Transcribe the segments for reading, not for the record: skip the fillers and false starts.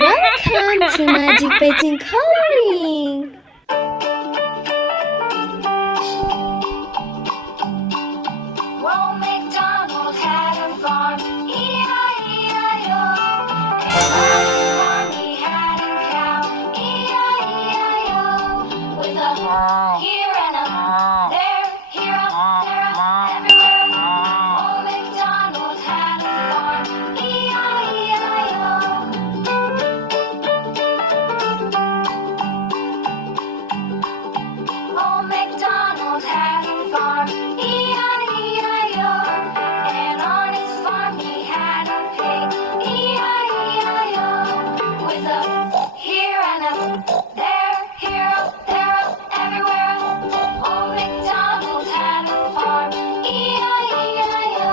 Welcome to Magic Painting Coloring. Old MacDonald had a farm, E-I-E-I-O. And on his farm he had a cow, E-I-E-I-O. With a here and a there, here a there, everywhere. Old MacDonald had a farm, E-I-E-I-O. Old MacDonald had a farm, E-I-E-I-O. And on his farm he had a pig, E-I-E-I-O. With a here and a there, here a there, everywhere. Old MacDonald had a farm, E-I-E-I-O.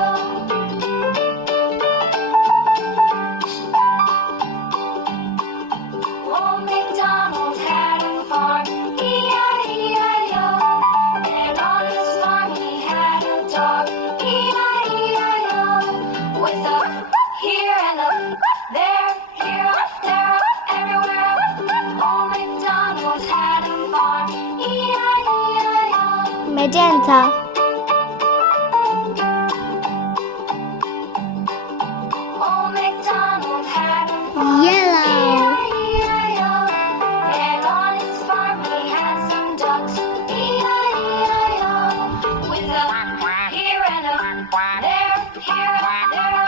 Old MacDonald had a farm, E-I-E-I-O. And on his farm he had a dog, E-I-E-I-O. With a here and a there, here a there, everywhere. Old MacDonald had a farm, E-I-E-I-O. Magenta, Old MacDonald had a farm, yellow, E-I-E-I-O. And on his farm he had some ducks, E-I-E-I-O. With a here and a there, here a there,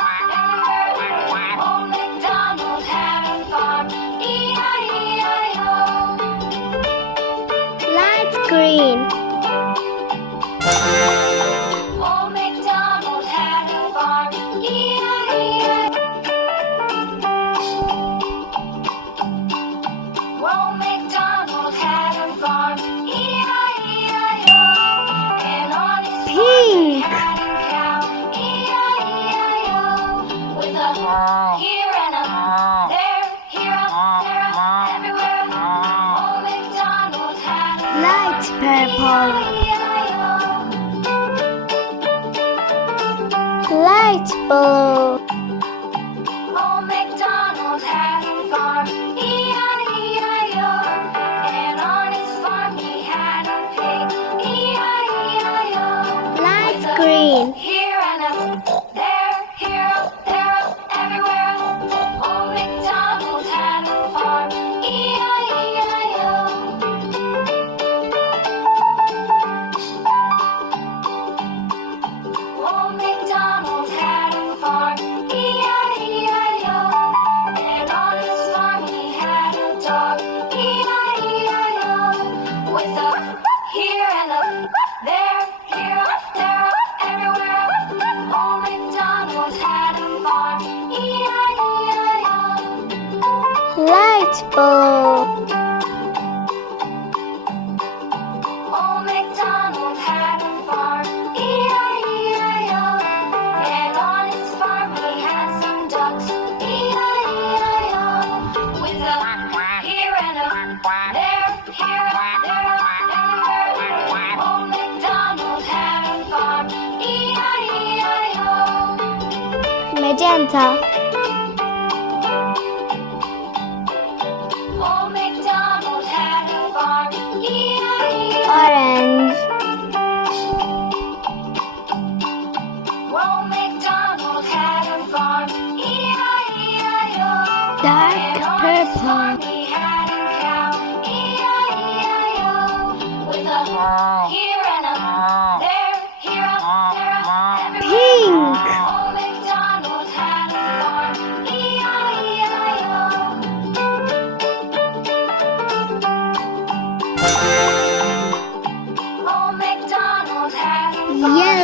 everywhere. Old MacDonald had a farm, E-I-E-I-O. light green, Old MacDonald had a farm, E-I-E-I-O. Old MacDonald had a farm, E-I-E-I-O. And on his farm he pink, had a cow, E-I-E-I-O. With a here and a there, here a there, everywhere. Old MacDonald had a light purple, E-I-E-I-O. light blue, Old MacDonald had a farm, E-I-E-I-O. And on his farm he had a pig, E-I-E-I-O. light With a green, here and a there, here a there, everywhere. Old MacDonald had a farm, E-I-E-I-O. Old MacDonald had a farm, E-I-E-I-O. And on his farm he had a dog, E-I-E-I-O. With a here and a there, here a there, everywhere. Old MacDonald had a farm, E-I-E-I-O. light blue, Old MacDonald had a farm, E-I-E-I-O. And on his farm he had some ducks, E-I-E-I-O. With a here and a there, here a there, everywhere. Old MacDonald had a farm, E-I-E-I-O. magenta, Old MacDonald had a farm, E-I-E-I-O. orange, Old MacDonald had a farm, E-I-E-I-O. dark And on his purple, farm he had a cow, E-I-E-I-O. With a here and a there, here a there, everywhere. pink, Old MacDonald had a farm, E-I-E-I-O. Old MacDonald had a farm, yellow,